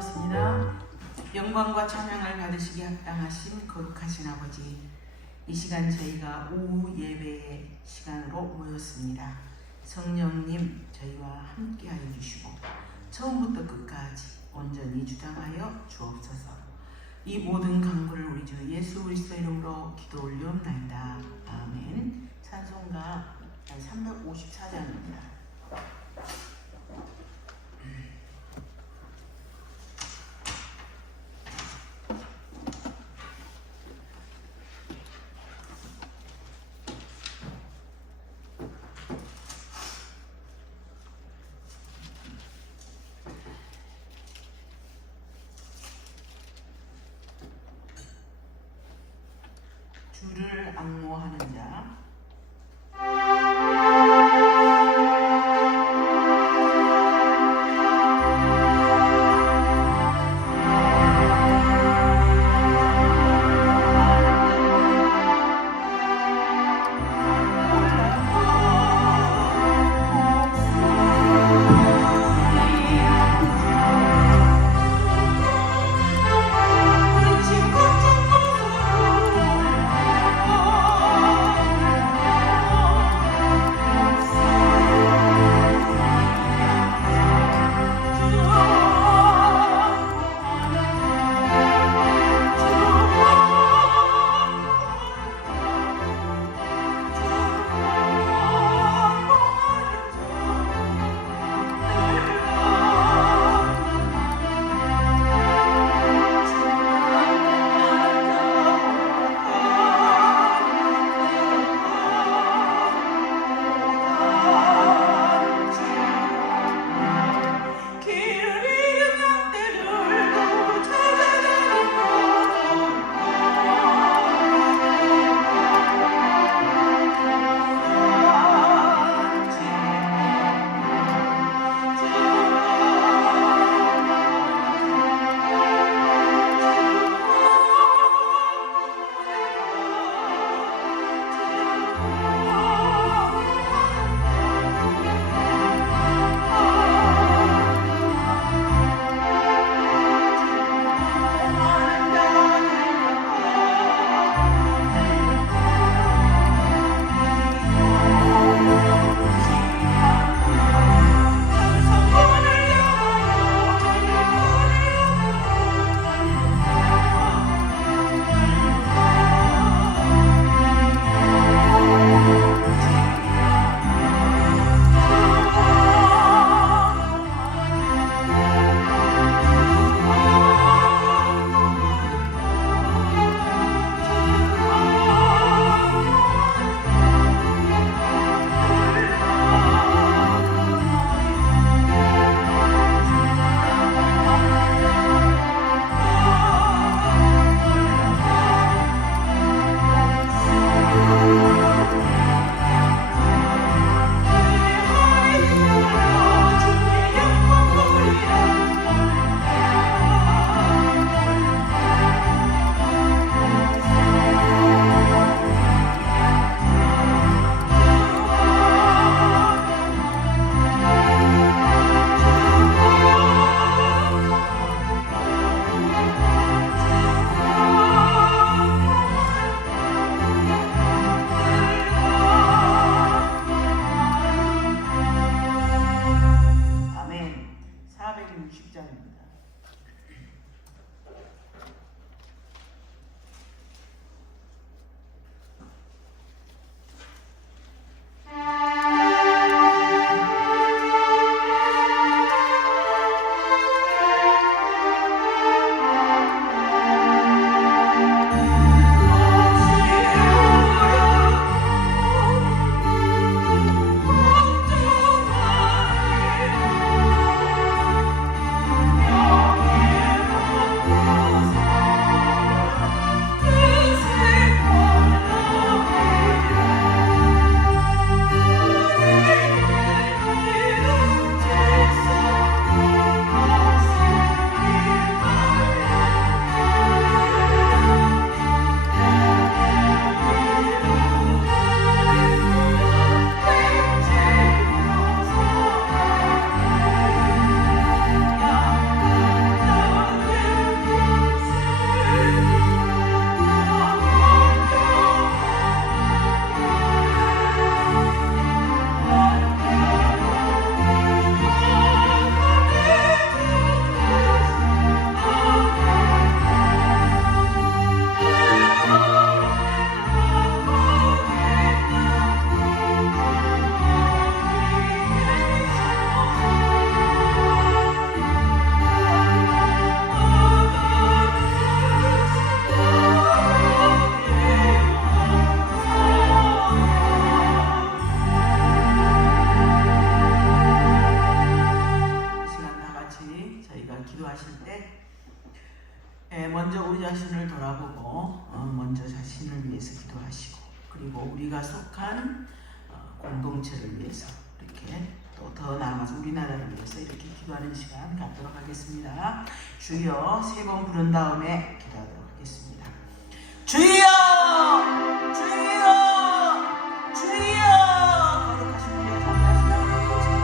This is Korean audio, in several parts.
나누었습니다. 영광과 찬양을 받으시기 합당하신 거룩하신 아버지, 이 시간 저희가 오후 예배의 시간으로 모였습니다. 성령님 저희와 함께하여 주시고 처음부터 끝까지 온전히 주장하여 주옵소서. 이 모든 간구를 우리 주 예수 그리스도 이름으로 기도 올리옵나이다. 아멘. 찬송가 354장입니다. 주를 앙모하는 자. 기도하실 때 먼저 우리 자신을 돌아보고 먼저 자신을 위해서 기도하시고, 그리고 우리가 속한 공동체를 위해서 이렇게 또 더 나아가서 우리나라를 위해서 이렇게 기도하는 시간 갖도록 하겠습니다. 주여 세 번 부른 다음에 기도하도록 하겠습니다. 주여! 주여! 주여! 거룩하신 우리의 자비하신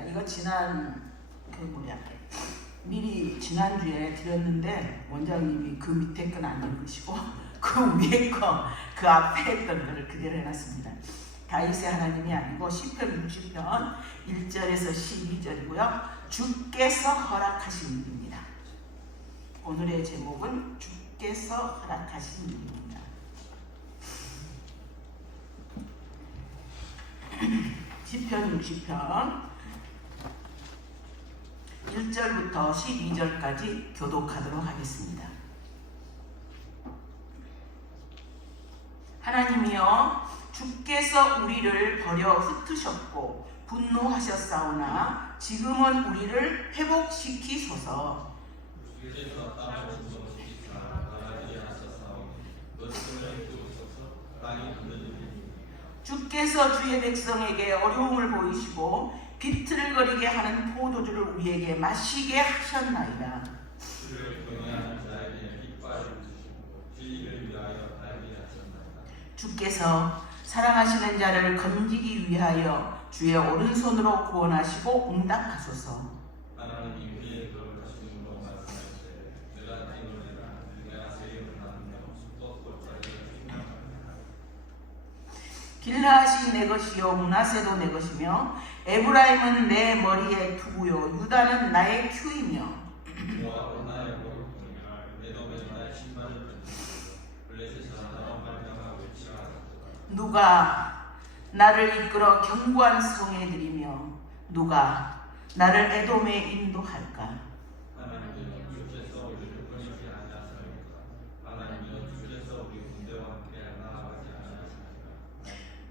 있습니다. 이거 지난주에 드렸는데 원장님이 그 밑에 건 안 읽으시고 그 위에 거, 그 앞에 했던 거를 그대로 해놨습니다. 다윗의 하나님이 아니고 시편 60편 1절에서 12절이고요. 주께서 허락하신 일입니다. 오늘의 제목은 주께서 허락하신 일입니다. 시편 60편 1절부터 12절까지 교독하도록 하겠습니다. 하나님이여, 주께서 우리를 버려 흩으셨고 분노하셨사오나 지금은 우리를 회복시키소서. 주께서 주의 백성에게 어려움을 보이시고 비틀거리게 하는 포도주를 우리에게 마시게 하셨나이다. 주께서 사랑하시는 자를 건지기 위하여 주의 오른손으로 구원하시고 응답하소서. 길르앗이 내 것이요 므낫세도 내 것이며 에브라임은 내 머리의 투구요 유다는 나의 큐이며 누가 나를 이끌어 견고한 성에 들이며 누가 나를 에돔에 인도할까?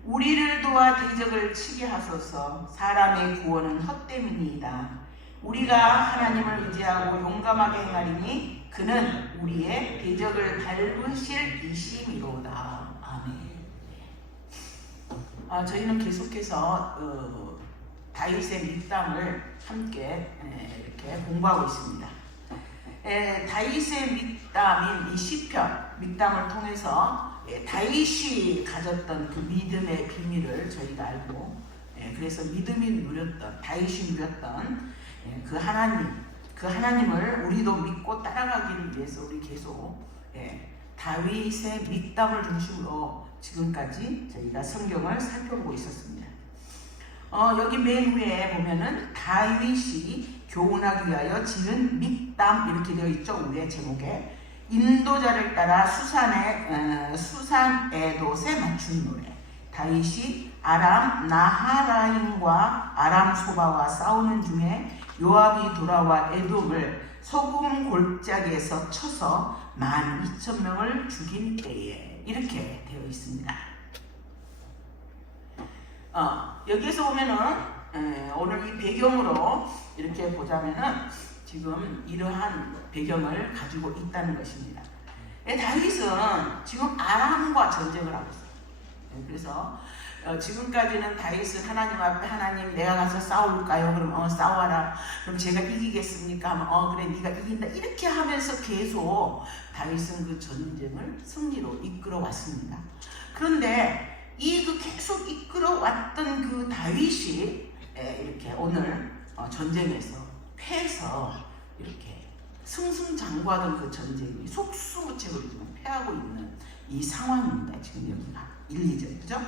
우리를 도와 대적을 치게 하소서. 사람의 구원은 헛됨이니이다. 우리가 하나님을 의지하고 용감하게 행하리니 그는 우리의 대적을 밟으실 이심이로다. 아멘. 저희는 계속해서 다윗의 믹담을 함께 이렇게 공부하고 있습니다. 다윗의 믹담인 이 시편 믹담을 통해서 다윗이 가졌던 그 믿음의 비밀을 저희가 알고, 그래서 다윗이 누렸던 그 하나님을 우리도 믿고 따라가기를 위해서 우리 계속 다윗의 믹담을 중심으로 지금까지 저희가 성경을 살펴보고 있었습니다. 여기 맨 위에 보면은 다윗이 교훈하기 위하여 지은 믹담 이렇게 되어 있죠. 우리의 제목에 인도자를 따라 수산 에돛에 맞춘 노래. 다윗이 아람 나하라임과 아람 소바와 싸우는 중에 요압이 돌아와 에돔을 소금 골짜기에서 쳐서 12,000명을 죽인 때에 이렇게 되어 있습니다. 여기에서 보면은 오늘 이 배경으로 이렇게 보자면은 지금 이러한 배경을 가지고 있다는 것입니다. 다윗은 지금 아람과 전쟁을 하고 있어요. 그래서 지금까지는 다윗은 하나님 앞에 하나님 내가 가서 싸울까요? 그럼 싸워라. 그럼 제가 이기겠습니까? 하면 그래 네가 이긴다. 이렇게 하면서 계속 다윗은 그 전쟁을 승리로 이끌어 왔습니다. 그런데 이 그 계속 이끌어 왔던 그 다윗이 이렇게 오늘 전쟁에서 패해서 이렇게 승승장구하던 그 전쟁이 속수무책으로 지금 패하고 있는 이 상황입니다. 지금 여기가 1, 2절 그죠?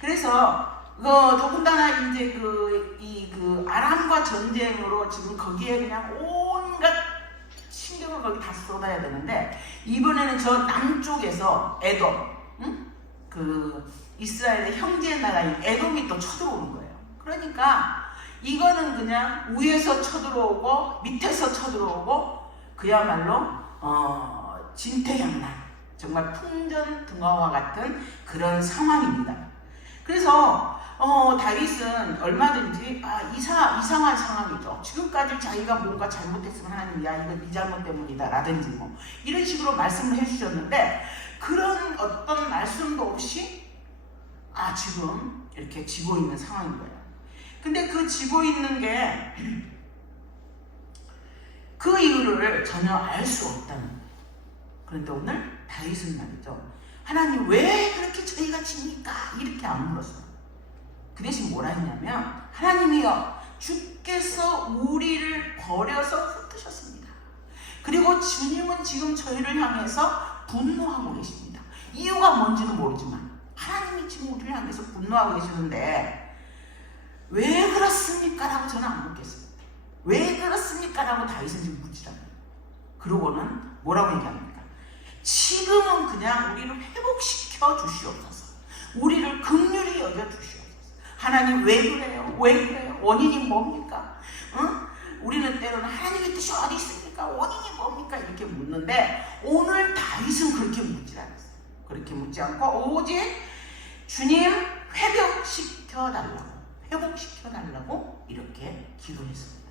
그래서 더군다나 이제 그 아람과 전쟁으로 지금 거기에 그냥 온갖 신경을 거기 다 쏟아야 되는데 이번에는 저 남쪽에서 에돔, 그 이스라엘의 형제 나라인 에돔이 또 쳐들어오는 거예요. 그러니까 이거는 그냥 위에서 쳐들어오고 밑에서 쳐들어오고 그야말로 진퇴양난, 정말 풍전등화와 같은 그런 상황입니다. 그래서 다윗은 얼마든지 이상한 상황이죠. 지금까지 자기가 뭔가 잘못했으면 하나님 야 이거 네 잘못 때문이다 라든지 뭐 이런 식으로 말씀을 해주셨는데 그런 어떤 말씀도 없이 지금 이렇게 지고 있는 상황인 거예요. 근데 그 지고 있는 게 그 이유를 전혀 알 수 없다는 거예요. 그런데 오늘 다윗은 말이죠. 하나님 왜 그렇게 저희가 집니까? 이렇게 안 물었어요. 그 대신 뭐라 했냐면 하나님이여 주께서 우리를 버려서 흩으셨습니다. 그리고 주님은 지금 저희를 향해서 분노하고 계십니다. 이유가 뭔지는 모르지만 하나님이 지금 우리를 향해서 분노하고 계시는데 왜 그렇습니까? 라고 저는 안 묻겠습니다. 왜 그렇습니까? 라고 다윗은 지금 묻지않아요. 그러고는 뭐라고 얘기합니까? 지금은 그냥 우리를 회복시켜 주시옵소서. 우리를 긍휼히 여겨 주시옵소서. 하나님 왜 그래요? 왜 그래요? 원인이 뭡니까? 응? 우리는 때로는 하나님의 뜻이 어디 있습니까? 원인이 뭡니까? 이렇게 묻는데 오늘 다윗은 그렇게 묻지 않았어요. 그렇게 묻지 않고 오직 주님 회복시켜달라고 이렇게 기도했습니다.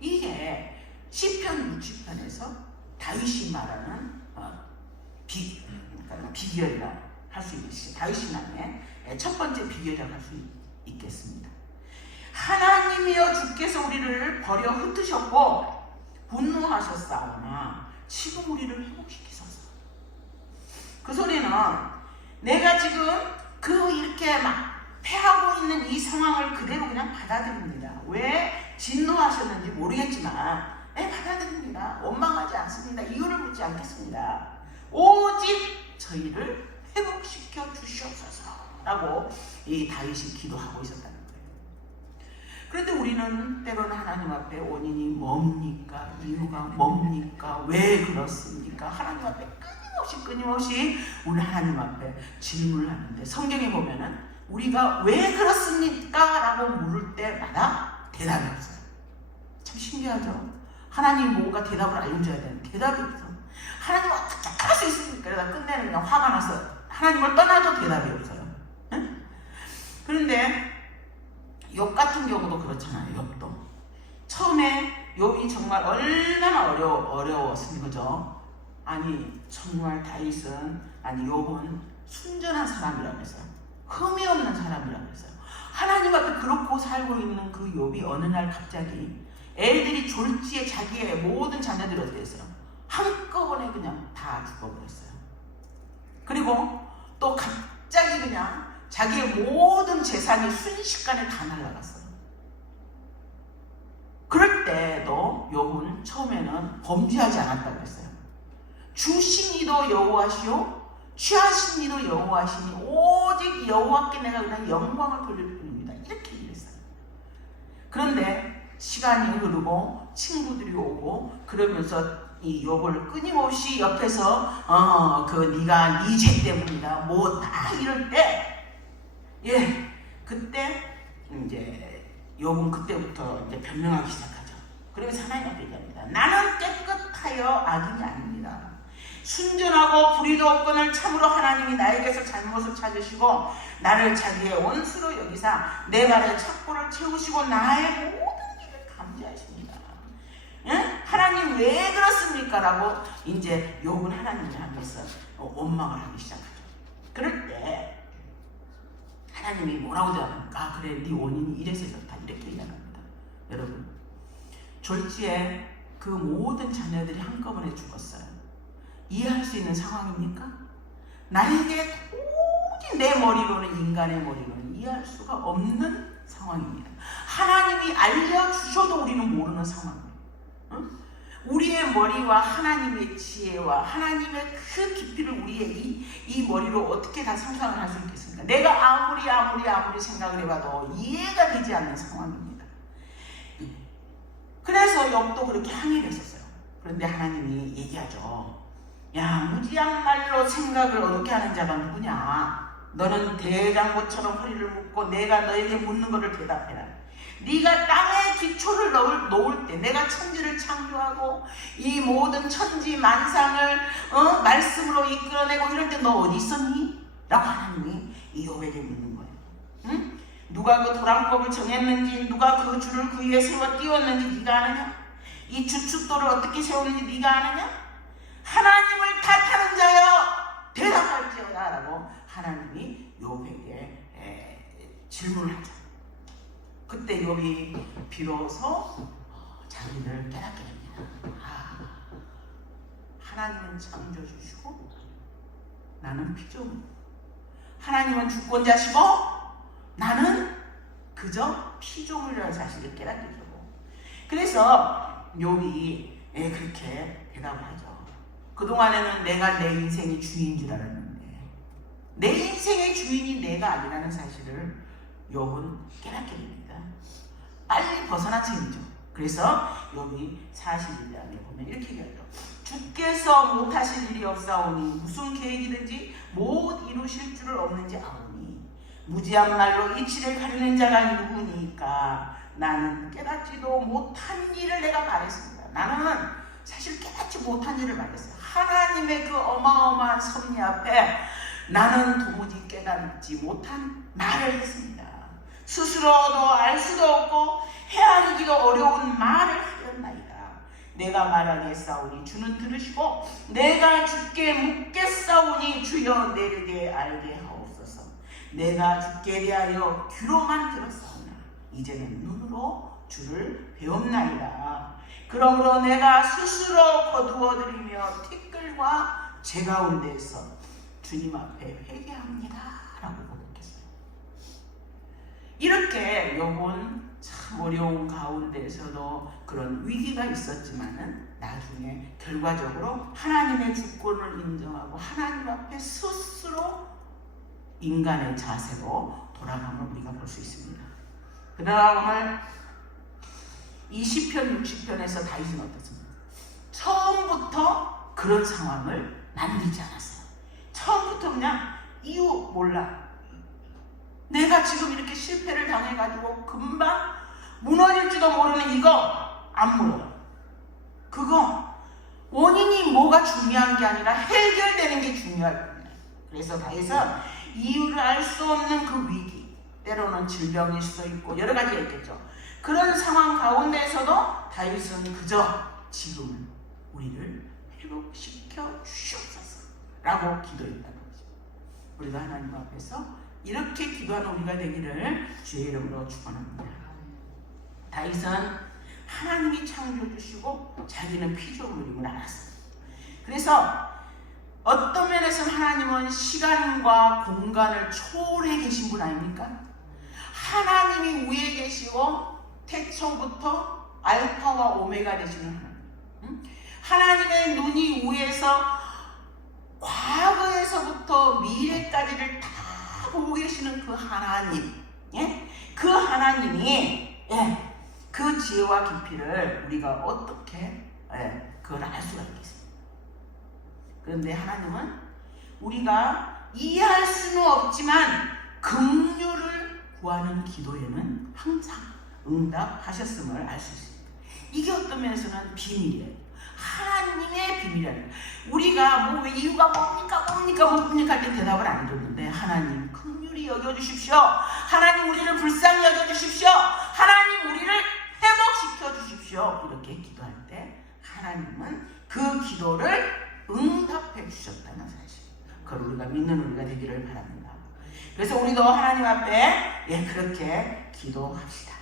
이게 시편 60편에서 다윗이 말하는 비결이라 할 수 있는 다윗이 남의 첫 번째 비결이라고 할 수 있겠습니다. 하나님이여 주께서 우리를 버려 흩으셨고 분노하셨사오나 지금 우리를 회복시키소서. 그 소리는 내가 지금 이렇게 막 패하고 있는 이 상황을 그대로 그냥 받아들입니다. 왜 진노하셨는지 모르겠지만 받아들입니다. 원망하지 않습니다. 이유를 묻지 않겠습니다. 오직 저희를 회복시켜 주시옵소서라고 이 다윗이 기도하고 있었다는 거예요. 그런데 우리는 때로는 하나님 앞에 원인이 뭡니까? 이유가 뭡니까? 왜 그렇습니까? 하나님 앞에 끊임없이 우리 하나님 앞에 질문을 하는데 성경에 보면은 우리가 왜 그렇습니까? 라고 물을 때마다 대답이 없어요. 참 신기하죠? 하나님 뭔가 대답을 알려줘야 되는데 대답이 없어. 하나님 어떻게 할 수 있습니까? 그러다 끝내는 그냥 화가 나서 하나님을 떠나도 대답이 없어요. 응? 그런데 욥 같은 경우도 그렇잖아요. 욥도 처음에 욥이 정말 얼마나 어려웠습니까? 그죠? 아니 정말 다윗은 욥은 순전한 사람이라고 했어요. 흠이 없는 사람이라고 했어요. 하나님 앞에 그렇고 살고 있는 그 욥이 어느 날 갑자기 애들이 졸지에 자기의 모든 자녀들이 어떻게 했어요? 한꺼번에 그냥 다 죽어버렸어요. 그리고 또 갑자기 그냥 자기의 모든 재산이 순식간에 다 날아갔어요. 그럴 때도 욥은 처음에는 범죄하지 않았다고 했어요. 주신 이도 여호와시오 취하신 이도 여호와시니 오직 여호와께 내가 그냥 영광을 돌릴 뿐입니다. 이렇게 얘기했어요. 그런데 시간이 흐르고 친구들이 오고 그러면서 이 욥을 끊임없이 옆에서 네가 네 죄 때문이다 뭐 다 이럴 때 그때 이제 욥은 그때부터 이제 변명하기 시작하죠. 그러면서 하나님 앞에 얘기합니다. 나는 깨끗하여 악인이 아닙니다. 순전하고 불의도 없거늘 참으로 하나님이 나에게서 잘못을 찾으시고 나를 자기의 원수로 여기사 내 발에 착고를 채우시고 나의 모든 일을 감지하십니다. 응? 하나님 왜 그렇습니까? 라고 이제 욥은 하나님을 향해서 원망을 하기 시작하죠. 그럴 때 하나님이 뭐라고 대답합니까? 그래 네 원인이 이래서 좋다 이렇게 얘기합니다. 여러분 졸지에 그 모든 자녀들이 한꺼번에 죽었어요. 이해할 수 있는 상황입니까? 나에게 도저히 내 머리로는 인간의 머리로는 이해할 수가 없는 상황입니다. 하나님이 알려주셔도 우리는 모르는 상황입니다. 응? 우리의 머리와 하나님의 지혜와 하나님의 그 깊이를 우리의 이 머리로 어떻게 다 상상을 할 수 있겠습니까? 내가 아무리 생각을 해봐도 이해가 되지 않는 상황입니다. 그래서 욥도 그렇게 항의를 했었어요. 그런데 하나님이 얘기하죠. 야 무지한 말로 생각을 어둡게 하는 자가 누구냐? 너는 대장고처럼 허리를 묶고 내가 너에게 묻는 것을 대답해라. 네가 땅에 기초를 놓을 때 내가 천지를 창조하고 이 모든 천지 만상을 말씀으로 이끌어내고 이럴 때 너 어디 있었니? 라고 하나님이 이 욥에게 묻는 거예요. 응? 누가 그 도랑법을 정했는지 누가 그 줄을 그 위에 세워 띄웠는지 네가 아느냐? 이 주춧돌을 어떻게 세웠는지 네가 아느냐? 하나님을 탓하는 자여 대답할지어다 라고 하나님이 욥에게 질문을 하죠. 그때 욥이 비로소 자기를 깨닫게 됩니다. 하나님은 창조주시고 나는 피조물. 하나님은 주권자시고 나는 그저 피조물이라는 사실을 깨닫게 되고, 그래서 욥이 그렇게 대답을 하죠. 그동안에는 내가 내 인생의 주인인 줄 알았는데 내 인생의 주인이 내가 아니라는 사실을 욥은 깨닫게 됩니다. 빨리 벗어난 셈이죠. 그래서 욥이 41장에 보면 이렇게 얘기하죠. 주께서 못하실 일이 없사오니 무슨 계획이든지 못 이루실 줄을 없는지 아오니 무지한 말로 이치를 가리는 자가 누구니까 나는 깨닫지도 못한 일을 내가 말했습니다. 나는 사실 깨닫지 못한 일을 말했어요. 하나님의 그 어마어마한 섭리 앞에 나는 도무지 깨닫지 못한 말을 했습니다. 스스로도 알 수도 없고 헤아리기도 어려운 말을 하였나이다. 내가 말하겠사오니 주는 들으시고 내가 주께 묻겠사오니 주여 내게 알게 하옵소서. 내가 주께 대하여 귀로만 들었사오나 이제는 눈으로 주를 배웠나이다. 그러므로 내가 스스로 거두어드리며 티끌과 제 가운데에서 주님 앞에 회개합니다 라고 고백했어요. 이렇게 욥은 참 어려운 가운데에서도 그런 위기가 있었지만은 나중에 결과적으로 하나님의 주권을 인정하고 하나님 앞에 스스로 인간의 자세로 돌아감을 우리가 볼 수 있습니다. 그러나 오늘 이 시편 60편에서 다윗은 어떻습니까? 처음부터 그런 상황을 만들지 않았어요. 처음부터 그냥 이유 몰라. 내가 지금 이렇게 실패를 당해가지고 금방 무너질지도 모르는 이거 안 물어. 그거 원인이 뭐가 중요한 게 아니라 해결되는 게 중요할 뿐이에요. 그래서 다윗은 이유를 알 수 없는 그 위기, 때로는 질병일 수도 있고 여러 가지가 있겠죠. 그런 상황 가운데에서도 다윗은 그저 지금은 우리를 회복시켜 주시옵소서 라고 기도했다는 거죠. 우리가 하나님 앞에서 이렇게 기도하는 우리가 되기를 주의 이름으로 축원합니다. 다윗은 하나님이 창조해 주시고 자기는 피조물임을 알았어요. 그래서 어떤 면에서는 하나님은 시간과 공간을 초월해 계신 분 아닙니까? 하나님이 위에 계시고 태초부터 알파와 오메가 되시는 하나님. 하나님의 눈이 위에서 과거에서부터 미래까지를 다 보고 계시는 그 하나님, 그 하나님이 그 지혜와 깊이를 우리가 어떻게 그걸 알 수가 있겠습니까? 그런데 하나님은 우리가 이해할 수는 없지만 긍휼을 구하는 기도에는 항상 응답하셨음을 알 수 있습니다. 이게 어떤 면에서는 비밀이에요. 하나님의 비밀이에요. 우리가 뭐 이유가 뭡니까 할 때 대답을 안 해줬는데 하나님 긍휼히 여겨주십시오. 하나님 우리를 불쌍히 여겨주십시오. 하나님 우리를 회복시켜 주십시오. 이렇게 기도할 때 하나님은 그 기도를 응답해 주셨다는 사실, 그걸 우리가 믿는 우리가 되기를 바랍니다. 그래서 우리도 하나님 앞에 그렇게 기도합시다.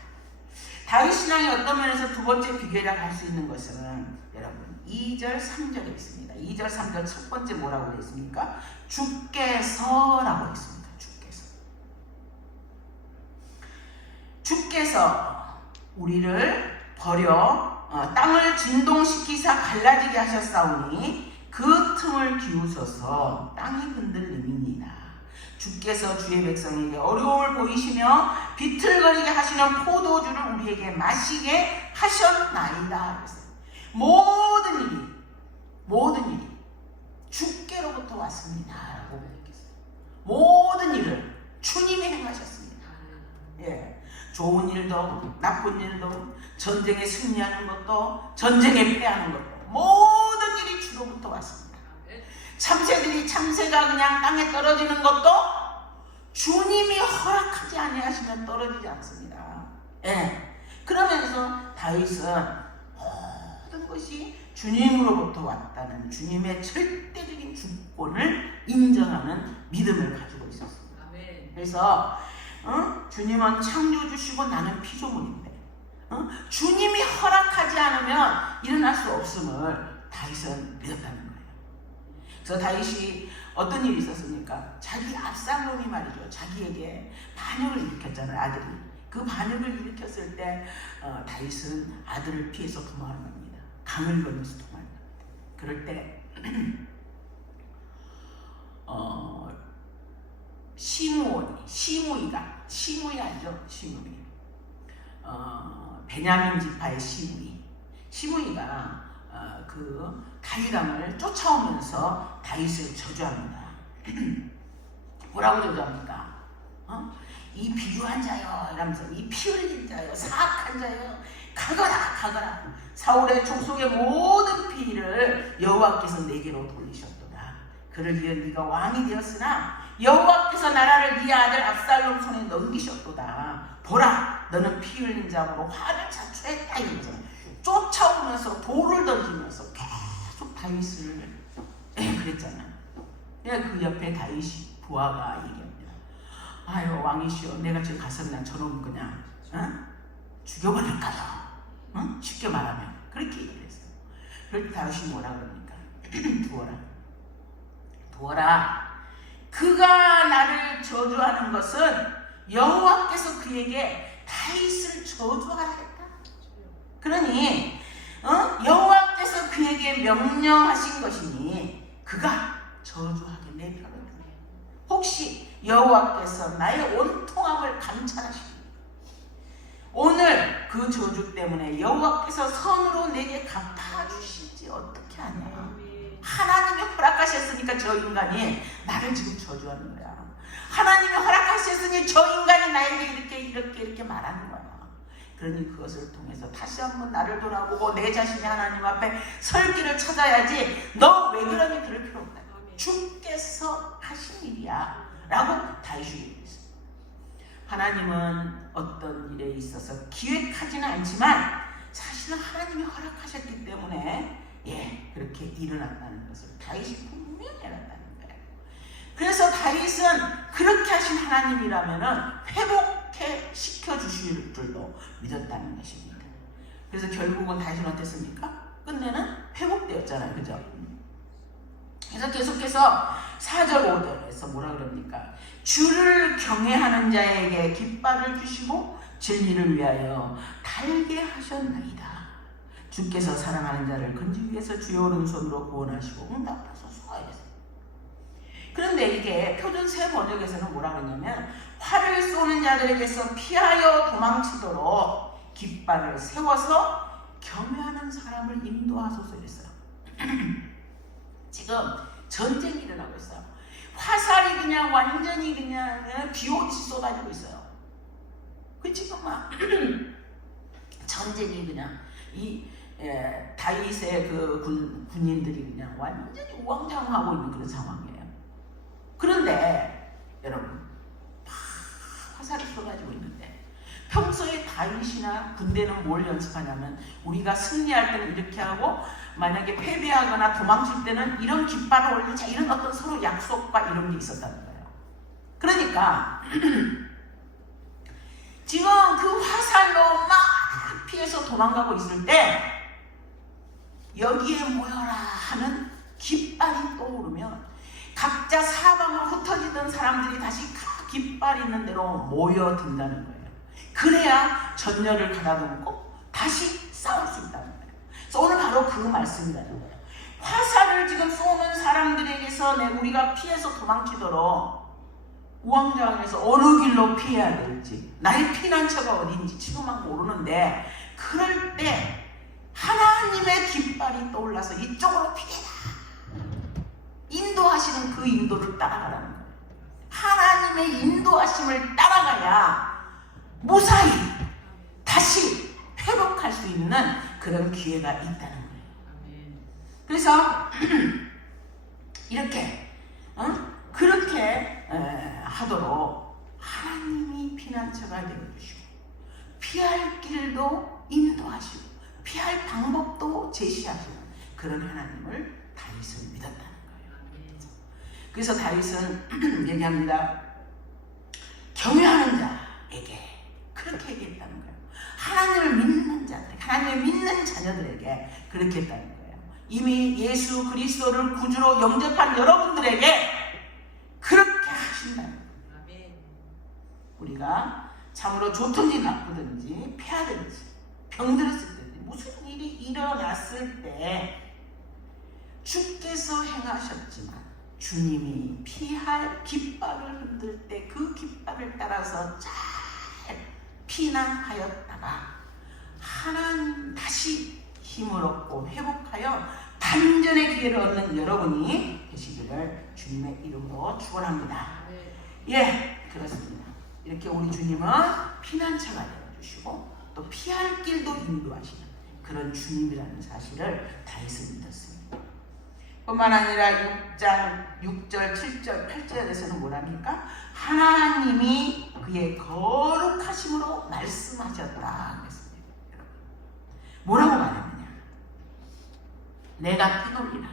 다윗 신앙이 어떤 면에서 두 번째 비결이라고 할 수 있는 것은 여러분 2절 3절에 있습니다. 2절 3절 첫 번째 뭐라고 되어 있습니까? 주께서라고 했습니다. 주께서 우리를 버려 땅을 진동시키사 갈라지게 하셨사오니 그 틈을 비우소서 땅이 흔들림이니이다. 주께서 주의 백성에게 어려움을 보이시며 비틀거리게 하시는 포도주를 우리에게 마시게 하셨나이다. 모든 일이 주께로부터 왔습니다 라고 얘기했어요. 모든 일을 주님이 행하셨습니다. 좋은 일도 나쁜 일도 전쟁에 승리하는 것도 전쟁에 패하는 것도 모든 일이 주로부터 왔습니다. 참새가 그냥 땅에 떨어지는 것도 주님이 허락하지 아니하시면 떨어지지 않습니다. 그러면서 다윗은 모든 것이 주님으로부터 왔다는 주님의 절대적인 주권을 인정하는 믿음을 가지고 있었습니다. 그래서 주님은 창조주시고 나는 피조물인데 주님이 허락하지 않으면 일어날 수 없음을 다윗은 믿었다는 거예요. 그래서 다윗이 어떤 일이 있었습니까? 자기 압살롬이 말이죠. 자기에게 반역을 일으켰잖아요. 아들이. 그 반역을 일으켰을 때 다윗은 아들을 피해서 도망을 갑니다. 강을 건너서 도망을 갑니다. 그럴 때 시므이 알죠? 시므이. 베냐민 지파의 시므이가 그 다윗 왕을 쫓아오면서 다윗을 저주합니다. 뭐라고 저주합니까? 이 비루한 자여 이러면서 이 피 흘린 자여 사악한 자여 가거라. 사울의 족속의 모든 피를 여호와께서 내게로 돌리셨도다. 그를 위해 네가 왕이 되었으나 여호와께서 나라를 네 아들 압살롬 손에 넘기셨도다. 보라, 너는 피 흘린 자로 화를 자초했다. 이거죠. 쫓아오면서 돌을 던지면서 계속 다윗을 그랬잖아요. 그 옆에 다윗이 부하가 얘기합니다. 아유 왕이시여, 내가 지금 가서 그냥 저놈 그냥 죽여버릴까요? 쉽게 말하면 그렇게 얘기를 했어요. 그럴 때 다윗이 뭐라 그럽니까? 두어라. 그가 나를 저주하는 것은 여호와께서 그에게 다윗을 저주하라 했다. 그러니 여호와께서 그에게 명령하신 것이니 그가 저주하게 내버려두라. 혹시 여호와께서 나의 온통함을 감찰하시니 오늘 그 저주 때문에 여호와께서 선으로 내게 갚아주실지 어떻게 하냐. 하나님이 허락하셨으니까 저 인간이 나를 지금 저주하는 거야. 하나님이 허락하셨으니 저 인간이 나에게 이렇게 말하는 거야. 그러니 그것을 통해서 다시 한번 나를 돌아보고 내 자신이 하나님 앞에 설 길을 찾아야지. 너 왜 그러니 그럴 필요 없다. 주께서 하신 일이야 라고 다윗이 얘기했어요. 하나님은 어떤 일에 있어서 기획하지는 않지만 사실은 하나님이 허락하셨기 때문에 그렇게 일어났다는 것을 다윗이 분명히 알았다는 거예요. 그래서 다윗은 그렇게 하신 하나님이라면은 회복해 시켜주실 줄도 믿었다는 것입니다. 그래서 결국은 다윗은 어땠습니까? 끝내는 회복되었잖아요. 그죠? 그래서 계속해서 4절 5절에서 뭐라 그럽니까? 주를 경외하는 자에게 깃발을 주시고 진리를 위하여 달게 하셨나이다. 주께서 사랑하는 자를 건지기 위해서 주의 오른손으로 구원하시고 응답하소서. 그런데 이게 표준 새 번역에서는 뭐라 그러냐면 활을 쏘는 자들에게서 피하여 도망치도록 깃발을 세워서 경외하는 사람을 인도하소서 이랬어요. 지금 전쟁이 일어나고 있어요. 화살이 그냥 완전히 그냥 비오듯이 쏟아지고 있어요. 그 지금 막 전쟁이 그냥 다윗의 그 군인들이 그냥 완전히 우왕좌왕하고 있는 그런 상황이에요. 그런데 여러분 화살이 쏟아지고 있는데 평소에 다윗이나 군대는 뭘 연습하냐면 우리가 승리할 때는 이렇게 하고 만약에 패배하거나 도망칠 때는 이런 깃발을 올리자 이런 어떤 서로 약속과 이런 게 있었다는 거예요. 그러니까 지금 그 화살로 막 피해서 도망가고 있을 때 여기에 모여라 하는 깃발이 떠오르면 각자 사방으로 흩어지던 사람들이 다시 깃발 있는 대로 모여든다는 거예요. 그래야 전열을 가다듬고 다시 싸울 수 있다는 거예요. 그래서 오늘 바로 그 말씀이라는 거예요. 화살을 지금 쏘는 사람들에게서 우리가 피해서 도망치도록 우왕좌왕해서 어느 길로 피해야 될지 나의 피난처가 어딘지 지금만 모르는데 그럴 때 하나님의 깃발이 떠올라서 이쪽으로 피해라. 인도하시는 그 인도를 따라가라는 거예요. 하나님의 인도하심을 따라가야 무사히 다시 회복할 수 있는 그런 기회가 있다는 거예요. 그래서 이렇게 그렇게 하도록 하나님이 피난처가 되어주시고 피할 길도 인도하시고 피할 방법도 제시하시는 그런 하나님을 다윗은 믿었다는 거예요. 그래서 다윗은 얘기합니다. 경외하는 자에게 그렇게 얘기했다는 거예요. 하나님을 믿는 자들, 하나님을 믿는 자녀들에게 그렇게 했다는 거예요. 이미 예수 그리스도를 구주로 영접한 여러분들에게 그렇게 하신다는 거예요. 우리가 참으로 좋든지 나쁘든지 패하든지 병들었을 때 무슨 일이 일어났을 때 주께서 행하셨지만 주님이 피할 깃발을 흔들 때 그 깃발을 따라서 잘 피난하였다가 하나님 다시 힘을 얻고 회복하여 반전의 기회를 얻는 여러분이 되시기를 주님의 이름으로 축원합니다. 예, 그렇습니다. 이렇게 우리 주님은 피난처가 되어주시고 또 피할 길도 인도하시는 그런 주님이라는 사실을 다윗은 믿었습니다. 뿐만 아니라 6장 6절 7절 8절에서는 뭐랍니까? 하나님이 그의 거룩하심으로 말씀하셨다 그랬습니다. 뭐라고 말했느냐? 내가 피놀리라.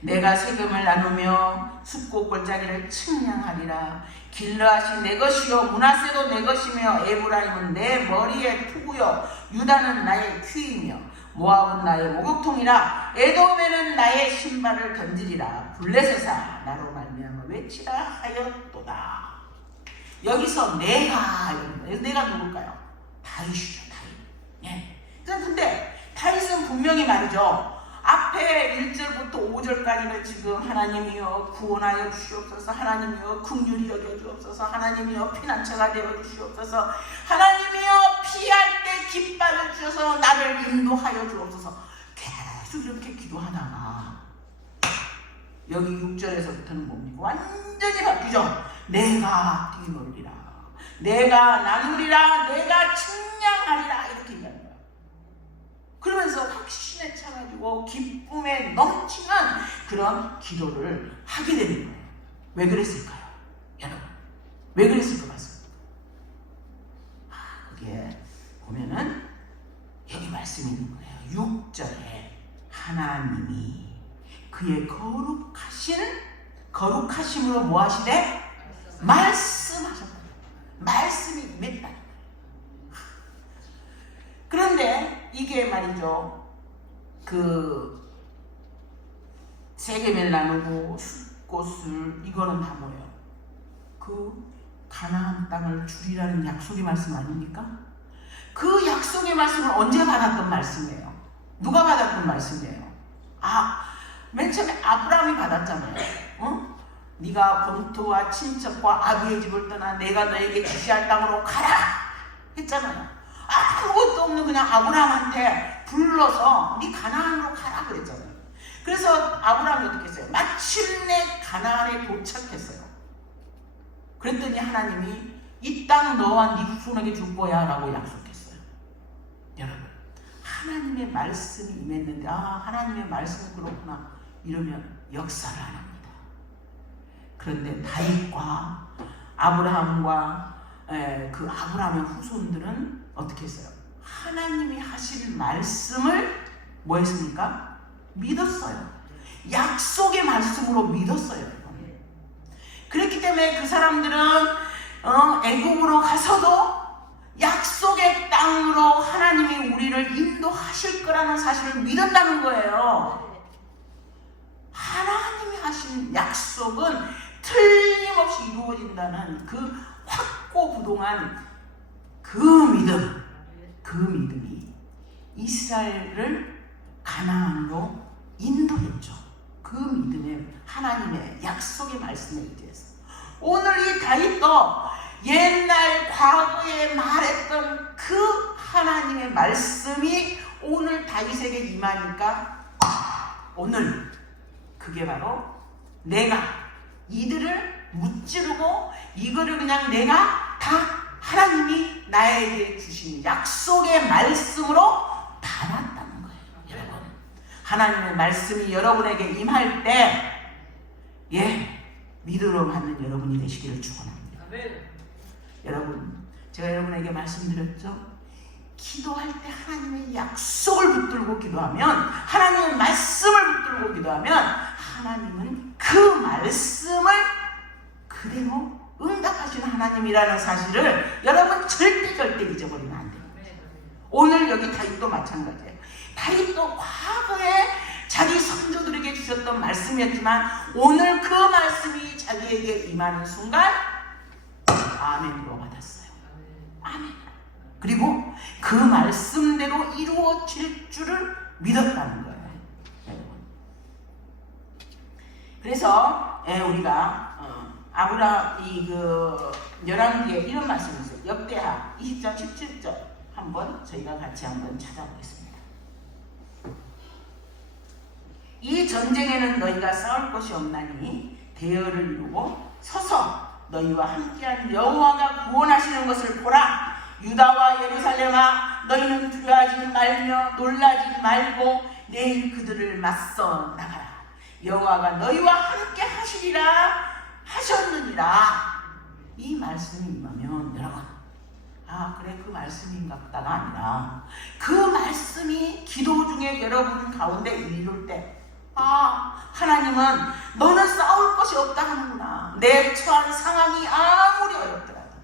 내가 세금을 나누며 숲고 골짜기를 측량하리라. 길르앗이 내 것이요 므낫세도 내 것이며 에브라임은 내 머리의 투구요 유다는 나의 퀴이며 모압은 나의 목욕통이라. 에돔에는 나의 신발을 던지리라. 블레셋아 나로 말미암아 외치라 하였도다. 여기서 내가 누굴까요? 다윗이죠. 다윗. 예. 근데 다윗은 분명히 말이죠. 앞에 1절부터 5절까지는 지금 하나님이여 구원하여 주시옵소서, 하나님이여 긍휼히 여겨 주옵소서, 하나님이여 피난처가 되어 주시옵소서, 하나님이여 피할 때 깃발을 주셔서 나를 인도하여 주옵소서. 계속 이렇게 기도하다가 여기 6절에서부터는 뭡니까? 완전히 바뀌죠. 내가 뛰놀리라, 내가 나누리라, 내가 측량하리라 이렇게 얘기하는 거예요. 그러면서 확신에 차가지고 기쁨에 넘치는 그런 기도를 하게 되는 거예요. 왜 그랬을까요? 여러분, 왜 그랬을 것 같습니다. 그게 보면은 여기 말씀이 있는 거예요. 6절에 하나님이 그의 거룩하심으로 뭐 하시되? 말씀하셨다. 말씀이 임했다. 그런데 이게 말이죠. 그 세겜을 나누고 숲꽃을 이거는 다 뭐예요? 그 가나안 땅을 주리라는 약속의 말씀 아닙니까? 그 약속의 말씀을 언제 받았던 말씀이에요? 누가 받았던 말씀이에요? 맨 처음에 아브라함이 받았잖아요. 어? 네가 본토와 친척과 아비의 집을 떠나 내가 너에게 지시할 땅으로 가라 했잖아요. 아무것도 없는 그냥 아브라함한테 불러서 네 가나안으로 가라 그랬잖아요. 그래서 아브라함이 어떻게 했어요? 마침내 가나안에 도착했어요. 그랬더니 하나님이 이 땅 너와 네 후손에게 줄 거야 라고 약속했어요. 여러분, 하나님의 말씀이 임했는데 하나님의 말씀은 그렇구나 이러면 역사를 안 합니다. 그런데 다윗과 아브라함과 그 아브라함의 후손들은 어떻게 했어요? 하나님이 하실 말씀을 뭐 했습니까? 믿었어요. 약속의 말씀으로 믿었어요. 그렇기 때문에 그 사람들은 애국으로 가서도 약속의 땅으로 하나님이 우리를 인도하실 거라는 사실을 믿었다는 거예요. 하나님이 하신 약속은 틀림없이 이루어진다는 그 확고부동한 그 믿음이 이스라엘을 가나안으로 인도했죠. 그 믿음에 하나님의 약속의 말씀에 의해서 오늘 이 다윗도 옛날 과거에 말했던 그 하나님의 말씀이 오늘 다윗에게 임하니까 오늘 그게 바로 내가 이들을 무찌르고 이거를 그냥 내가 다 하나님이 나에게 주신 약속의 말씀으로 받았다는 거예요. 여러분, 하나님의 말씀이 여러분에게 임할 때 믿음으로 받는 여러분이 되시기를 축원합니다. 여러분, 제가 여러분에게 말씀드렸죠? 기도할 때 하나님의 약속을 붙들고 기도하면, 하나님의 말씀을 붙들고 기도하면 하나님은 그 말씀을 그대로 응답하시는 하나님이라는 사실을 여러분 절대 잊어버리면 안 됩니다. 오늘 여기 다윗도 마찬가지예요. 다윗도 과거에 자기 선조들에게 주셨던 말씀이었지만 오늘 그 말씀이 자기에게 임하는 순간 아멘으로 받았어요. 그리고 그 말씀대로 이루어질 줄을 믿었다는 거예요. 그래서 우리가 열왕기에 이런 말씀이 있어요. 역대하 20장 17절 한번 저희가 같이 한번 찾아보겠습니다. 이 전쟁에는 너희가 싸울 것이 없나니 대열을 이루고 서서 너희와 함께한 여호와가 구원하시는 것을 보라. 유다와 예루살렘아, 너희는 두려워하지 말며 놀라지 말고 내일 그들을 맞서 나가라. 여호와가 너희와 함께 하시리라 하셨느니라. 이 말씀이 임하면 여러분, 그래 그 말씀인가 보다가 아니라 그 말씀이 기도 중에 여러분 가운데 이룰 때 하나님은 너는 싸울 것이 없다 하는구나. 내 처한 상황이 아무리 어렵더라도,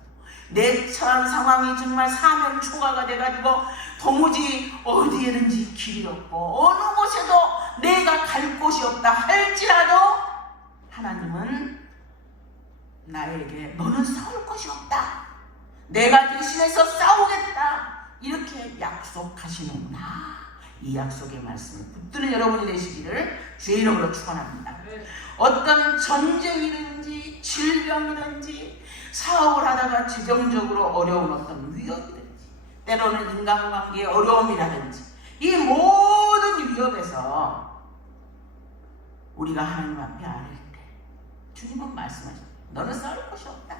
내 처한 상황이 정말 사면 초가가 돼가지고 도무지 어디에든지 길이 없고 어느 곳에도 내가 갈 곳이 없다 할지라도 하나님은 나에게 너는 싸울 것이 없다, 내가 대신해서 싸우겠다, 이렇게 약속하시는구나. 이 약속의 말씀을 붙드는 여러분이 되시기를 주의 이름으로 축원합니다. 어떤 전쟁이든지 질병이든지 사업을 하다가 재정적으로 어려운 어떤 위협이든지 때로는 인간관계의 어려움이라든지 이 모든 위협에서 우리가 하나님 앞에 아뢰 때 주님은 말씀하십니다. 너는 싸울 것이 없다.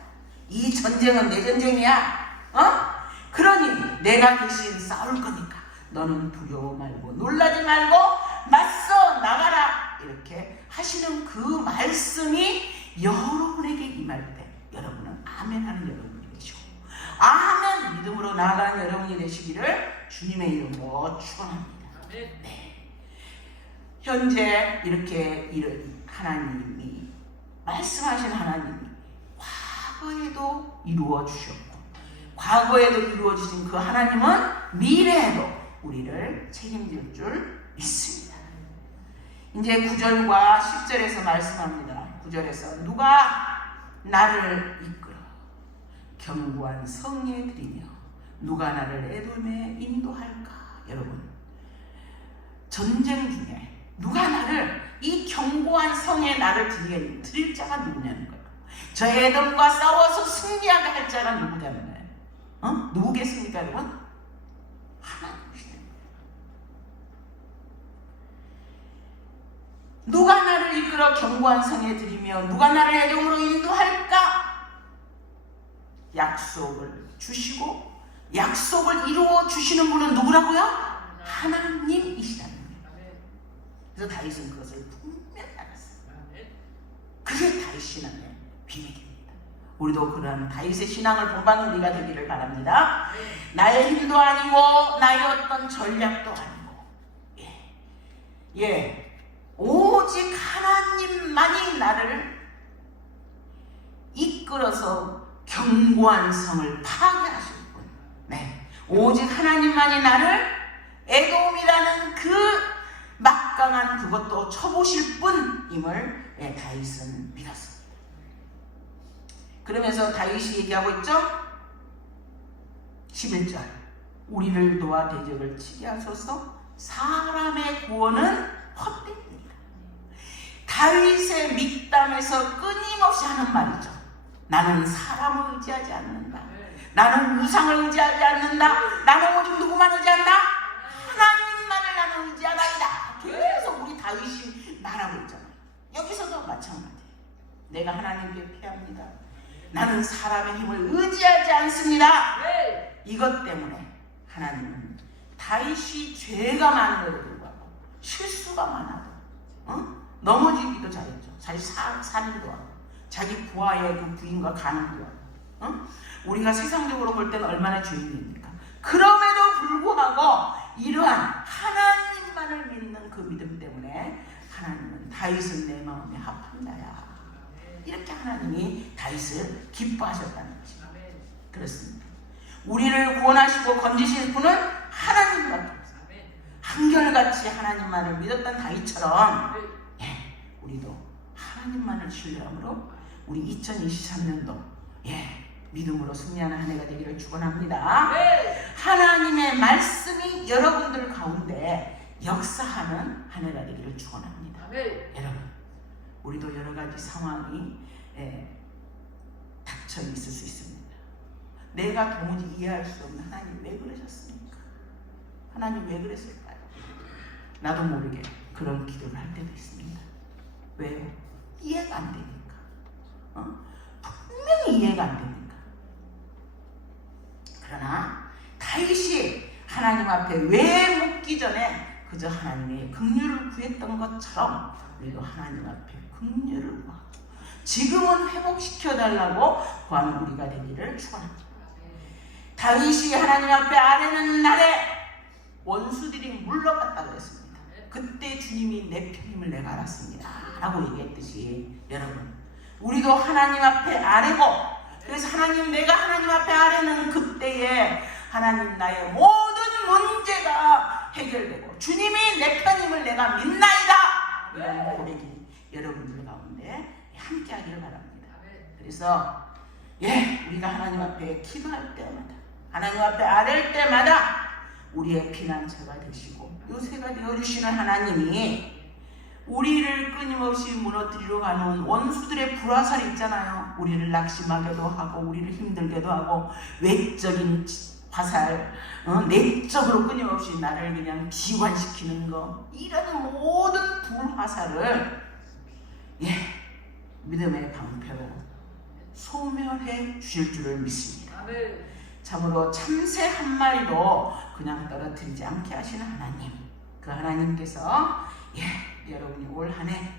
이 전쟁은 내 전쟁이야. 그러니 내가 대신 싸울 거니까 너는 두려워 말고 놀라지 말고 맞서 나가라. 이렇게 하시는 그 말씀이 여러분에게 임할 때 여러분은 아멘 하는 여러분이 되시고 아멘 믿음으로 나아가는 여러분이 되시기를 주님의 이름으로 축원합니다. 네. 현재 이렇게 하나님이 말씀하신 하나님이 과거에도 이루어 주셨고 과거에도 이루어 주신 그 하나님은 미래에도 우리를 책임질 줄 믿습니다. 이제 9절과 10절에서 말씀합니다. 9절에서 누가 나를 이끌어 견고한 성에 들이며 누가 나를 에돔에 인도할까? 여러분, 전쟁 중에 누가 나를 이 견고한 성에 나를 드릴 자가 누구냐는 거예요. 저 에돔과 싸워서 승리하게 할 자가 누구냐는 거예요. 누구겠습니까 여러분? 하나님이시죠. 누가 나를 이끌어 견고한 성에 들이며 누가 나를 에돔으로 인도할까? 약속을 주시고 약속을 이루어 주시는 분은 누구라고요? 하나님이시라는 거예요. 그래서 다윗은 그것을 분명히 알았어요. 그게 다윗 신앙의 비밀입니다. 우리도 그런 다윗의 신앙을 본받는 우리가 되기를 바랍니다. 나의 힘도 아니고 나의 어떤 전략도 아니고 오직 하나님만이 나를 이끌어서 견고한 성을 파괴하실 분. 오직 하나님만이 나를 에돔이라는 그 막강한 그것도 쳐보실 분임을 다윗은 믿었습니다. 그러면서 다윗이 얘기하고 있죠. 11절 우리를 도와 대적을 치게 하소서. 사람의 구원은 헛됩니다. 다윗의 mik담에서 끊임없이 하는 말이죠. 나는 사람을 의지하지 않는다. 나는 우상을 의지하지 않는다. 나는 오직 누구만 의지한다? 하나님만을 나는 의지하나이다. 계속 우리 다윗이 말하고 있잖아요. 여기서도 마찬가지예요. 내가 하나님께 피합니다. 나는 사람의 힘을 의지하지 않습니다. 이것 때문에 하나님은 다윗이 죄가 많음에도 불구하고 실수가 많아도 넘어지기도 잘했죠. 자기 살인도 하고 자기 부하의 그 부인과 간음도 하고 우리가 세상적으로 볼 때는 얼마나 죄인입니까? 그럼에도 불구하고 이러한 하나님만을 믿는 그 믿음 때문에 하나님은 다윗은 내 마음에 합한 자야. 이렇게 하나님이 다윗을 기뻐하셨다는 거죠. 그렇습니다. 우리를 구원하시고 건지실 분은 하나님밖에 없어요. 한결같이 하나님만을 믿었던 다윗처럼 우리도 하나님만을 신뢰함으로 우리 2023년도 믿음으로 승리하는 한 해가 되기를 축원합니다. 하나님의 말씀이 여러분들 가운데 역사하는 한 해가 되기를 축원합니다. 여러분, 우리도 여러 가지 상황이 닥쳐 있을 수 있습니다. 내가 도무지 이해할 수 없는 하나님 왜 그러셨습니까? 하나님 왜 그랬을까요? 나도 모르게 그런 기도를 할 때도 있습니다. 왜요? 이해가 안 되니까. 분명히 이해가 안 되니까. 그러나 다윗이 하나님 앞에 왜 묻기 전에 그저 하나님의 긍휼을 구했던 것처럼 우리도 하나님 앞에 긍휼을 구하고 지금은 회복시켜달라고 구하는 우리가 되기를 축원합니다. 다윗이 하나님 앞에 아뢰는 날에 원수들이 물러갔다고 했습니다. 그때 주님이 내 편임을 내가 알았습니다 라고 얘기했듯이 여러분, 우리도 하나님 앞에 아뢰고, 그래서 하나님, 내가 하나님 앞에 아뢰는 그때에 하나님 나의 모든 문제가 해결되고 주님이 내 편임을 내가 믿나이다, 이런 고백이 여러분들 가운데 함께 하기를 바랍니다. 그래서 우리가 하나님 앞에 기도할 때마다, 하나님 앞에 아뢰일 때마다 우리의 피난처가 되시고 요새가 되어주시는 하나님이 우리를 끊임없이 무너뜨리러 가는 원수들의 불화살이 있잖아요. 우리를 낙심하게도 하고 우리를 힘들게도 하고 외적인 화살, 내적으로 끊임없이 나를 그냥 비관시키는 거, 이런 모든 불화살을 믿음의 방패로 소멸해 주실 줄을 믿습니다. 참으로 참새 한 마리도 그냥 떨어뜨리지 않게 하시는 하나님, 그 하나님께서 여러분이 올 한 해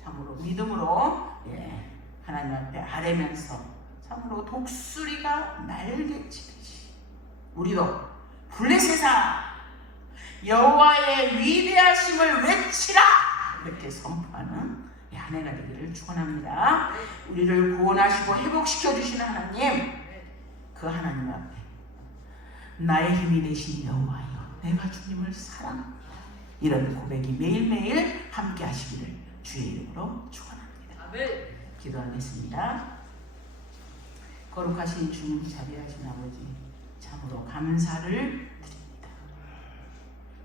참으로 믿음으로 하나님 앞에 아뢰면서 참으로 독수리가 날개치듯이 우리도 블레셋아 여호와의 위대하심을 외치라, 이렇게 선포하는 한 해가 되기를 축원합니다. 우리를 구원하시고 회복시켜 주시는 하나님, 그 하나님 앞에 나의 힘이 되신 여호와여, 내가 주님을 사랑합니다, 이런 고백이 매일매일 함께 하시기를 주의 이름으로 축원합니다. 기도하겠습니다. 거룩하신 주님, 자비하신 아버지, 참으로 감사를 드립니다.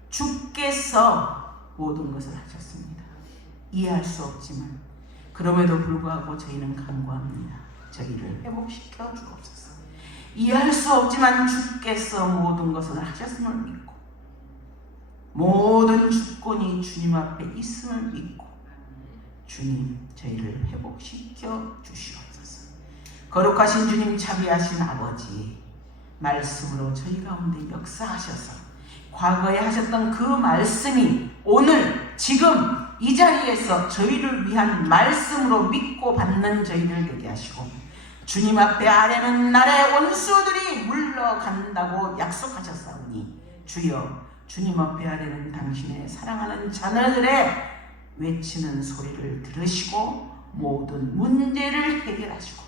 주께서 모든 것을 하셨습니다. 이해할 수 없지만 그럼에도 불구하고 저희는 간구합니다. 저희를 회복시켜 주옵소서. 이해할 수 없지만 주께서 모든 것을 하셨음을 믿고 모든 주권이 주님 앞에 있음을 믿고 주님, 저희를 회복시켜 주시옵소서. 거룩하신 주님, 자비하신 아버지, 말씀으로 저희 가운데 역사하셔서 과거에 하셨던 그 말씀이 오늘 지금 이 자리에서 저희를 위한 말씀으로 믿고 받는 저희들 되게 하시고, 주님 앞에 아뢰는 날에 원수들이 물러간다고 약속하셨사오니 주여, 주님 앞에 아뢰는 당신의 사랑하는 자녀들의 외치는 소리를 들으시고 모든 문제를 해결하시고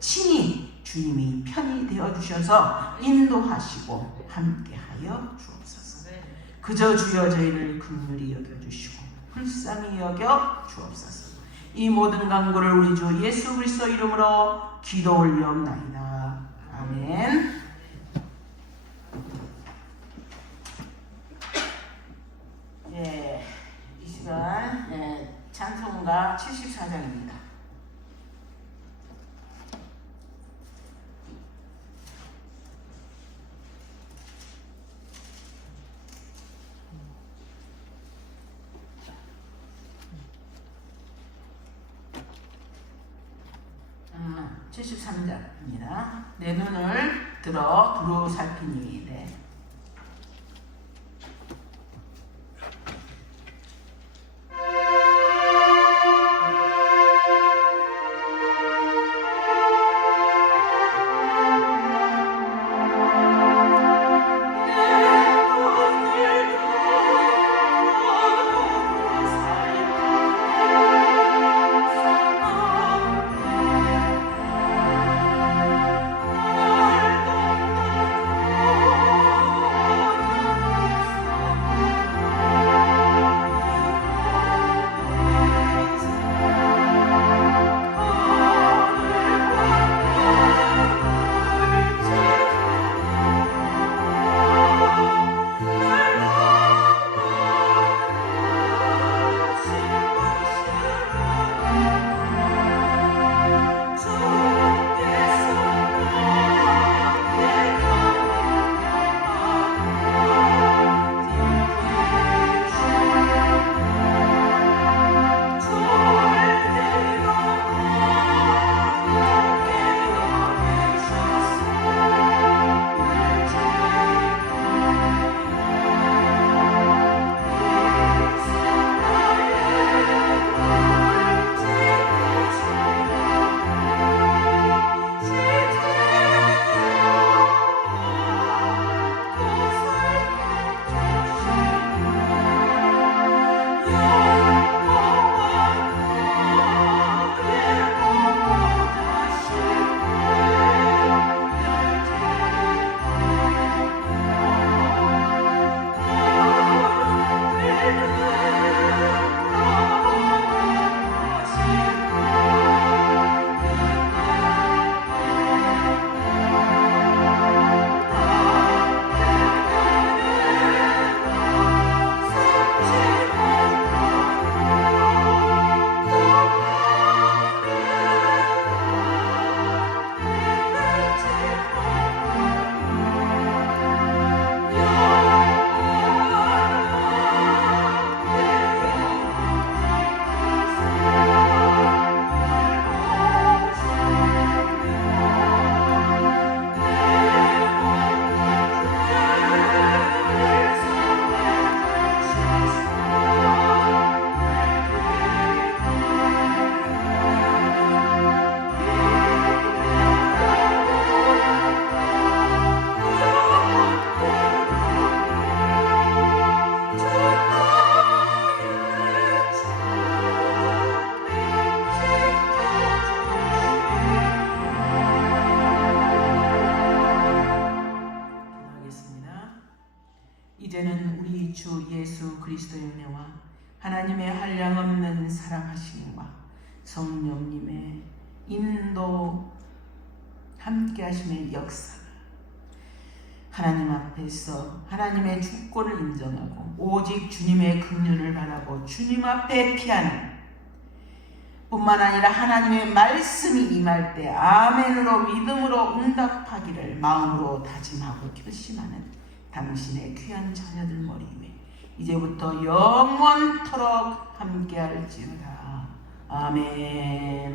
친히 주님이 편이 되어주셔서 인도하시고 함께하여 주옵소서. 그저 주여 저희를 긍휼히 여겨주시고 불쌍히 여겨 주옵소서. 이 모든 간구를 우리 주 예수 그리스도 이름으로 기도 올려옵나이다. 아멘. 이 시간 찬송가 74장입니다. 아, 73장입니다. 내 눈을 들어 두루 살피니. 그리스도의 은혜와 하나님의 한량없는 사랑하심과 성령님의 인도 함께 하심의 역사가 하나님 앞에서 하나님의 주권을 인정하고 오직 주님의 긍휼을 바라고 주님 앞에 피하는 뿐만 아니라 하나님의 말씀이 임할 때 아멘으로 믿음으로 응답하기를 마음으로 다짐하고 결심하는 당신의 귀한 자녀들 머리 위에 이제부터 영원토록 함께할지어다. 아멘.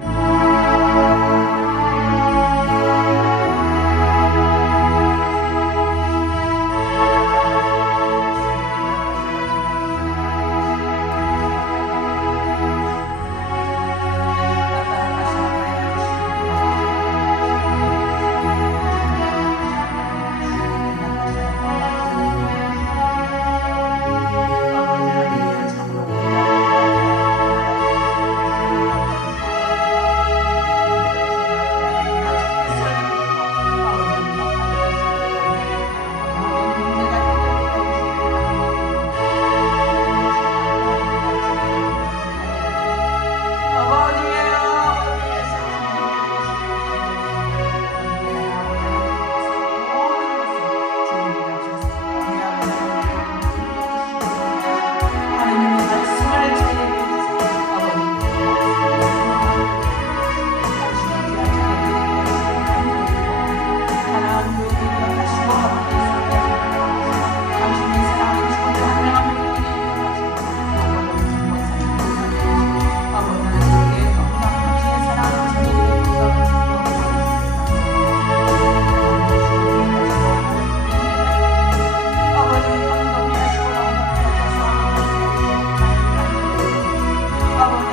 아버지